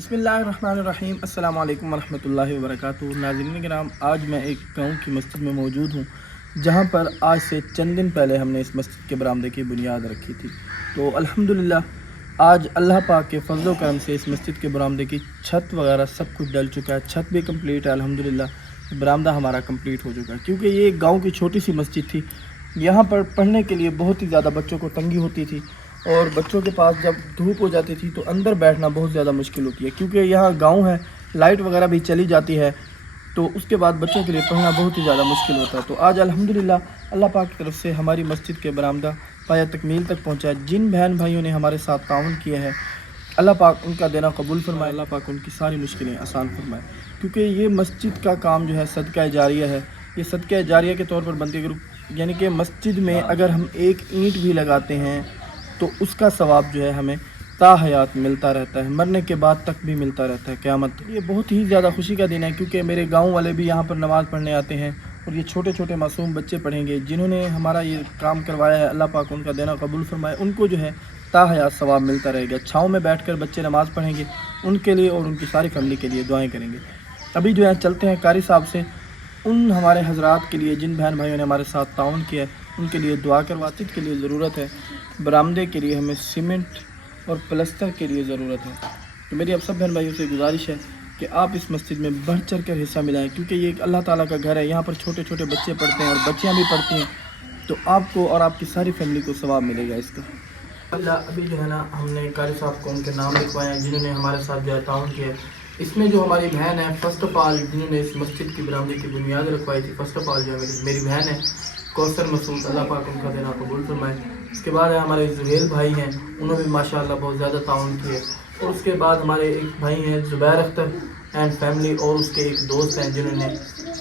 بسم اللہ الرحمن الرحیم۔ السلام علیکم ورحمۃ اللہ وبرکاتہ۔ ناظرین کرام، آج میں ایک گاؤں کی مسجد میں موجود ہوں جہاں پر آج سے چند دن پہلے ہم نے اس مسجد کے برآمدے کی بنیاد رکھی تھی۔ تو الحمدللہ آج اللہ پاک کے فضل و کرم سے اس مسجد کے برآمدے کی چھت وغیرہ سب کچھ ڈل چکا ہے، چھت بھی کمپلیٹ ہے الحمدللہ، برآمدہ ہمارا کمپلیٹ ہو چکا ہے۔ کیونکہ یہ ایک گاؤں کی چھوٹی سی مسجد تھی، یہاں پر پڑھنے کے لیے بہت ہی زیادہ بچوں کو تنگی ہوتی تھی، اور بچوں کے پاس جب دھوپ ہو جاتی تھی تو اندر بیٹھنا بہت زیادہ مشکل ہوتی ہے، کیونکہ یہاں گاؤں ہے، لائٹ وغیرہ بھی چلی جاتی ہے، تو اس کے بعد بچوں کے لیے پڑھنا بہت ہی زیادہ مشکل ہوتا ہے۔ تو آج الحمدللہ اللہ پاک کی طرف سے ہماری مسجد کے برآمدہ پایہ تکمیل تک پہنچا ہے۔ جن بہن بھائیوں نے ہمارے ساتھ تعاون کیا ہے، اللہ پاک ان کا دینا قبول فرمائے، اللہ پاک ان کی ساری مشکلیں آسان فرمائے، کیونکہ یہ مسجد کا کام جو ہے صدقہ جاریہ ہے۔ یہ صدقہ جاریہ کے طور پر بنتی ہے، یعنی کہ مسجد میں اگر ہم ایک اینٹ بھی لگاتے ہیں تو اس کا ثواب جو ہے ہمیں تا حیات ملتا رہتا ہے، مرنے کے بعد تک بھی ملتا رہتا ہے قیامت تک۔ یہ بہت ہی زیادہ خوشی کا دن ہے، کیونکہ میرے گاؤں والے بھی یہاں پر نماز پڑھنے آتے ہیں، اور یہ چھوٹے چھوٹے معصوم بچے پڑھیں گے جنہوں نے ہمارا یہ کام کروایا ہے، اللہ پاک ان کا دینا قبول فرمائے، ان کو جو ہے تا حیات ثواب ملتا رہے گا۔ چھاؤں میں بیٹھ کر بچے نماز پڑھیں گے، ان کے لیے اور ان کی ساری فیملی کے لیے دعائیں کریں گے۔ ابھی جو ہے چلتے ہیں قاری صاحب سے، ان ہمارے حضرات کے لیے جن بہن بھائیوں نے ہمارے ساتھ تعاون کیا ہے ان کے لیے دعا کرواتے کے لیے ضرورت ہے، برآمدے کے لیے ہمیں سیمنٹ اور پلستر کے لیے ضرورت ہے۔ تو میری اب سب بہن بھائیوں سے گزارش ہے کہ آپ اس مسجد میں بڑھ چڑھ کر حصہ ملائیں، کیونکہ یہ ایک اللہ تعالیٰ کا گھر ہے، یہاں پر چھوٹے چھوٹے بچے پڑھتے ہیں اور بچیاں بھی پڑھتی ہیں، تو آپ کو اور آپ کی ساری فیملی کو ثواب ملے گا اس کا۔ ابھی جو ہے نا ہم نے قاری صاحب کو ان کے نام لکھوائے ہیں جنہوں نے ہمارے ساتھ جو ہے تعاون کیا ہے۔ اس میں جو ہماری بہن ہے فرسٹ آف آل، جنہوں نے اس مسجد کی برآمدے کی بنیاد رکھوائی تھی، فرسٹ آف آل جو ہے میری بہن ہے کوثر مسعود، اللہ پاک ان کا دینا قبول فرمائے۔ اس کے بعد ہمارے زہیل بھائی ہیں، انہوں نے بھی ماشاءاللہ بہت زیادہ تعاون کیے، اور اس کے بعد ہمارے ایک بھائی ہیں زبیر اختر اینڈ فیملی، اور اس کے ایک دوست ہیں جنہوں نے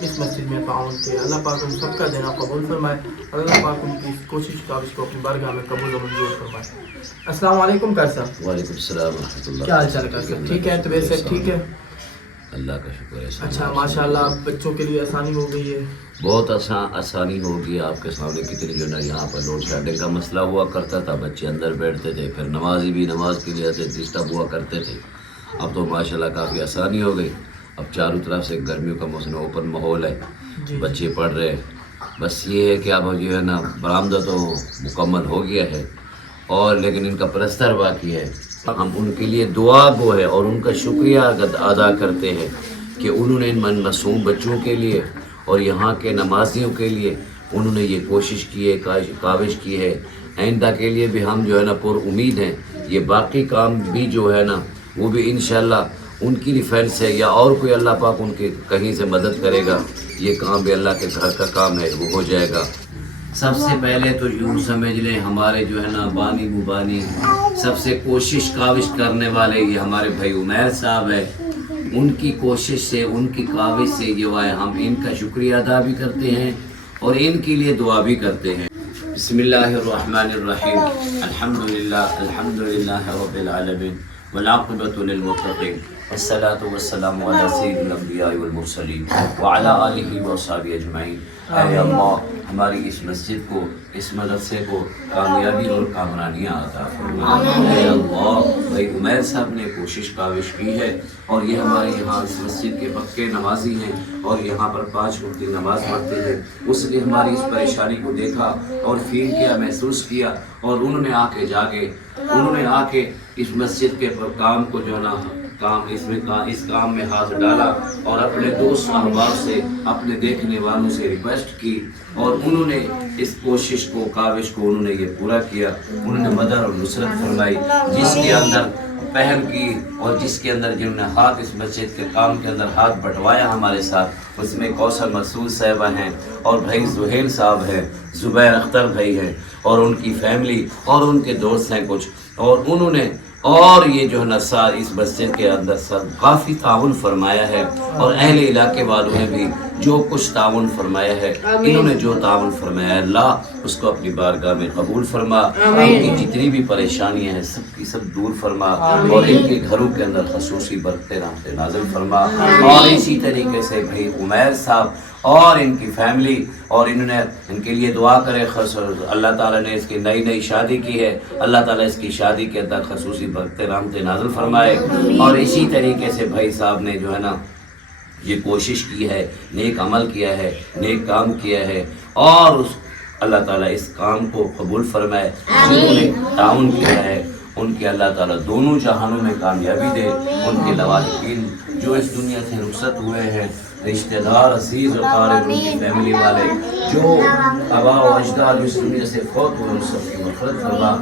اس مسجد میں تعاون کیا۔ اللہ پاک ان سب کا دینا قبول فرمائے، اللہ پاک ان کی کوشش کاوش کو اپنی بارگاہ میں قبول و منظور فرمائے۔ السلام علیکم قاری صاحب۔ وعلیکم السلام ورحمۃ اللہ۔ کیا حال چال ہے قاری صاحب؟ ٹھیک ہے؟ طبیعت سے ٹھیک ہے؟ اللہ کا شکر ہے۔ اچھا ماشاءاللہ، بچوں کے لیے آسانی ہو گئی ہے؟ بہت آسانی ہوگی۔ آپ کے سامنے کتنی جو نا یہاں پر لوڈ شیڈنگ کا مسئلہ ہوا کرتا تھا، بچے اندر بیٹھتے تھے، پھر نمازی بھی نماز کے لیے ڈسٹرب ہوا کرتے تھے۔ اب تو ماشاءاللہ کافی آسانی ہو گئی، اب چاروں طرف سے گرمیوں کا موسم اوپن ماحول ہے، بچے پڑھ رہے ہیں۔ بس یہ ہے کہ اب جو ہے نا برآمدہ تو مکمل ہو گیا ہے، اور لیکن ان کا پلستر باقی ہے۔ ہم ان کے لیے دعا گو ہے اور ان کا شکریہ ادا کرتے ہیں کہ انہوں نے ان معصوم بچوں کے لیے اور یہاں کے نمازیوں کے لیے انہوں نے یہ کوشش کی ہے، کاوش کی ہے۔ آئندہ کے لیے بھی ہم جو ہے نا پر امید ہیں، یہ باقی کام بھی جو ہے نا وہ بھی انشاءاللہ ان کی ریفرنس سے یا اور کوئی اللہ پاک ان کے کہیں سے مدد کرے گا، یہ کام بھی اللہ کے گھر کا کام ہے، وہ ہو جائے گا۔ سب سے پہلے تو یوں سمجھ لیں ہمارے جو ہے نا بانی مبانی سب سے کوشش کاوش کرنے والے یہ ہمارے بھائی عمیر صاحب ہے، ان کی کوشش سے، ان کی کاوش سے یہ ہے، ہم ان کا شکریہ ادا بھی کرتے ہیں اور ان کے لیے دعا بھی کرتے ہیں۔ بسم اللہ الرحمن الرحیم، الحمدللہ رب العالمین والعاقبۃ للمتقین، والصلاۃ والسلام علی سید الانبیاء والمرسلین وعلی آلہ وصحبہ اجمعین۔ اے اللہ ہماری اس مسجد کو، اس مدرسے کو کامیابی اور کامرانیاں عطا فرما۔ اے اللہ بھائی عمیر صاحب نے کوشش کاوش کی ہے، اور یہ ہمارے یہاں اس مسجد کے پکے نمازی ہیں اور یہاں پر 5 وقت کی نماز پڑھتے ہیں۔ اس نے ہماری اس پریشانی کو دیکھا اور فیل کیا، محسوس کیا، اور انہوں نے آ کے اس مسجد کے کام کو جو ہے نا اس کام میں ہاتھ ڈالا، اور اپنے دوست احباب سے، اپنے دیکھنے والوں سے ریکویسٹ کی، اور انہوں نے اس کوشش کو، کاوش کو انہوں نے یہ پورا کیا۔ انہوں نے مدد اور نصرت فرمائی، جس کے اندر پہل کی اور جس کے اندر جنہوں نے ہاتھ اس مسجد کے کام کے اندر ہاتھ بٹوایا ہمارے ساتھ، اس میں کوثر مسعود صاحبہ ہیں، اور بھائی زہیل صاحب ہیں، زبیر اختر بھائی ہیں، اور ان کی فیملی اور ان کے دوست ہیں کچھ، اور انہوں نے اور یہ جو ہے نا اس مسجد کے اندر کافی تعاون فرمایا ہے، اور اہل علاقے والوں نے بھی جو کچھ تعاون فرمایا ہے، انہوں نے جو تعاون فرمایا ہے، اللہ اس کو اپنی بارگاہ میں قبول فرما، ان کی جتنی بھی پریشانیاں ہیں سب کی سب دور فرما، اور ان کے گھروں کے اندر خصوصی برکتیں رحمتیں نازل فرما۔ اور اسی طریقے سے بھائی عمیر صاحب اور ان کی فیملی، اور انہوں نے ان کے لیے دعا کرے، اللہ تعالیٰ نے اس کی نئی شادی کی ہے، اللہ تعالیٰ اس کی شادی کے اندر خصوصی برکت رحمت نازل فرمائے. اور اسی طریقے سے بھائی صاحب نے جو ہے نا یہ کوشش کی ہے, نیک عمل کیا ہے, نیک کام کیا ہے, اور اللہ تعالیٰ اس کام کو قبول فرمائے. جنہوں نے تعاون کیا ہے ان کے اللہ تعالیٰ دونوں جہانوں میں کامیابی دے. ان کے لواحقین جو اس دنیا سے رخصت ہوئے ہیں, رشتہ دار, عزیز و قارب, ان کی فیملی والے, جو آبا و اجداد اس دنیا سے فوت ہوئے, ان سب کی مغفرت فرما.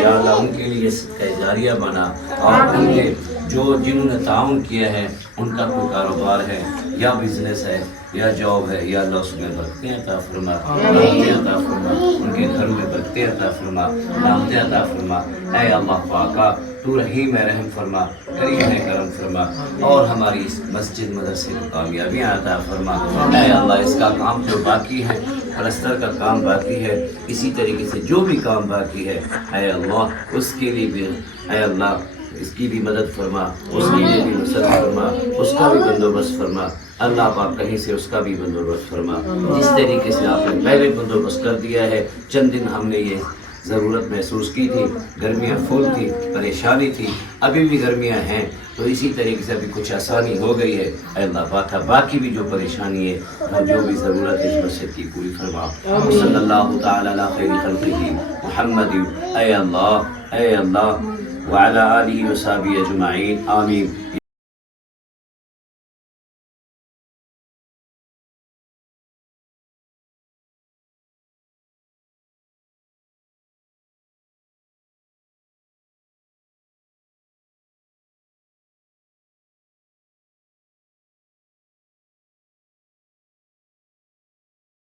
یا اللہ ان کے لیے صدقہ جاریہ بنا. اور ان کے جنہوں نے تعاون کیا ہے ان کا کوئی کاروبار ہے یا بزنس ہے یا جاب ہے, یا اللہ اس میں برکتیں عطا فرما, رحمتیں عطا فرما. ان کے گھر میں برکتیں عطا فرما, رحمتیں عطا فرما. اے اللہ پاکا تو رحیم رحم فرما, کریم کرم فرما, اور ہماری اس مسجد مدرسے کو کامیابیاں عطا فرما. اے اللہ اس کا کام جو باقی ہے, پلستر کا کام باقی ہے, اسی طریقے سے جو بھی کام باقی ہے, اے اللہ اس کے لیے بھی, اے اللہ اس کی بھی مدد فرما, اس کے لیے بھی نصرت فرما, اس کا بھی بندوبست فرما. اللہ پاک کہیں سے اس کا بھی بندوبست فرما. جس طریقے سے آپ نے پہلے بندوبست کر دیا ہے, چند دن ہم نے یہ ضرورت محسوس کی تھی, گرمیاں فل تھی, پریشانی تھی, ابھی بھی گرمیاں ہیں, تو اسی طریقے سے ابھی کچھ آسانی ہو گئی ہے. اے اللہ پاک باقی بھی جو پریشانی ہے, وہ جو بھی ضرورت ہے اس مسجد کی پوری فرما. صلی اللہ تعالی علی خیر خلقہ محمد. اے اللہ وعلی آلہ وصحبہ اجمعین, آمین.